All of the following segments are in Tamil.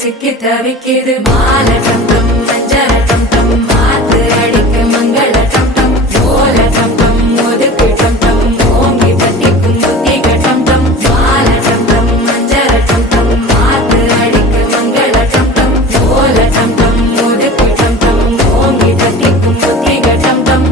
சிக்கி தவிக்கிது மாலை டம் டம் மஞ்சள் டம் டம் மாத்து அடிக்க மங்கள டம் டம் ஓல டம் டம் ஒதுக்கு டம் டம் ஓங்கி தட்டிக்கும் புத்திக டம் டம் மாலை டம் டம் மஞ்சள் டம் டம் மாத்து அடிக்க மங்கள டம் டம் ஓல டம் டம் ஒதுக்கு டம் டம் ஓங்கி தட்டிக்கும் புத்திக டம் டம்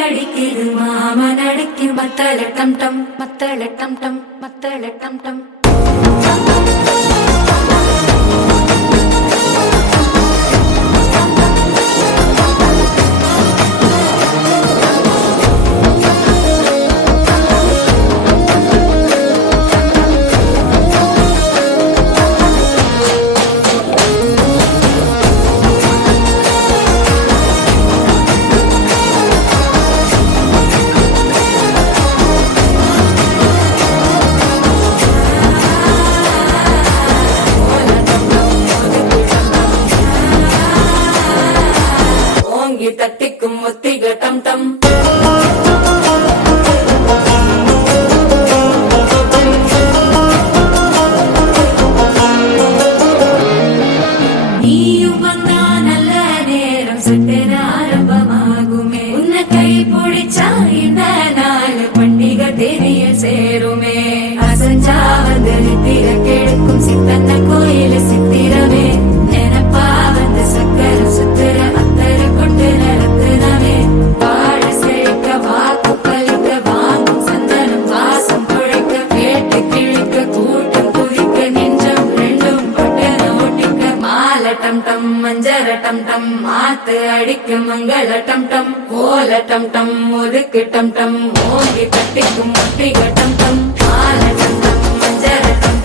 அடிக்குது மாமன் அடிக்கு மத்தள டம் டம் மத்தள டம் டம் மத்தள டம் டம் தட்டிக்கும் ஒத்திக டம் டம் நீயும் வந்தா நல்ல நேரம் சட்டென ஆரம்பமாகுமே உன்னை கை பிடிச்சா இந்த நாள் பண்டிகை தெரிய சேருமே அசஞ்சா வந்து நித்திர கெடுக்கும் சித்தன்ன கோயில சித்திரமே நினப்பா வந்து சக்கர சுத்திர அத்தர கொண்டு நடத்துனவே பாட செழிக்க வாக்கு பலிக்க வாங்கும் சந்தனம் வாசம் குழைக்க கேட்டு கிழிக்க கூட்டம் குதிக்க நெஞ்சம் ரெண்டும் பட்டன ஒட்டிக்க மாலை டம் டம் மஞ்சர டம் டம் மாத்து அடிக்க மங்கள டம் டம் ஓல டம் டம் ஒதுக்கு டம் டம் ஓங்கி தட்டிக்கும் ஒட்டிக டம் டம் மாலை டம் டம் மஞ்சர டம்